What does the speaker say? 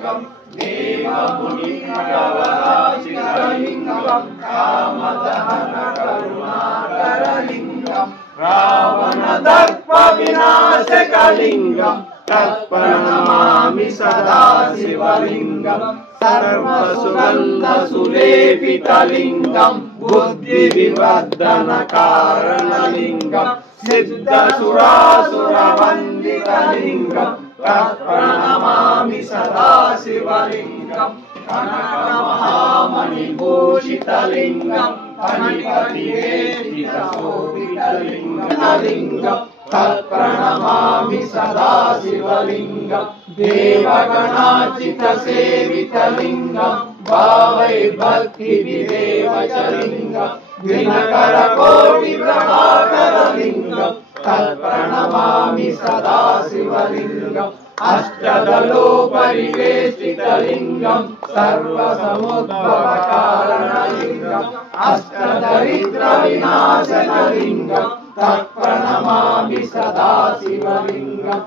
शिवलिङ्गम् देवमुनिमगवराचितलिङ्गम् कामदहनकरुणाकरलिङ्गम् रावणदर्पविनाशकलिङ्गम् तत्प्रणमामि सदा शिवलिङ्गम् सर्वसुगन्धसुलेपितलिङ्गम् बुद्धिविवर्धनकारणलिङ्गम् सिद्धसुरासुरवन्दितलिङ्गम् तत्प्रणमामि सदा शिवलिङ्गम् कनकमहामणिभूषितलिङ्गम् फणिपतिवेष्टितशोभितलिङ्गम् तत्प्रणमामि सदा शिवलिङ्गम् देवगणार्चितसेवितलिङ्गम् भावैर्भक्तिभिरेव च लिङ्गम् दिनकरकोटिप्रभाकरलिङ्गम् तत्प्रणमामि सदा शिवलिङ्गम् अष्टदलोपरिवेष्टितलिङ्गम् सर्वसमुद्भवकारणलिङ्गम् अष्टदरिद्रविनाशकलिङ्गम् तत्प्रणमामि सदा शिवलिङ्गम्।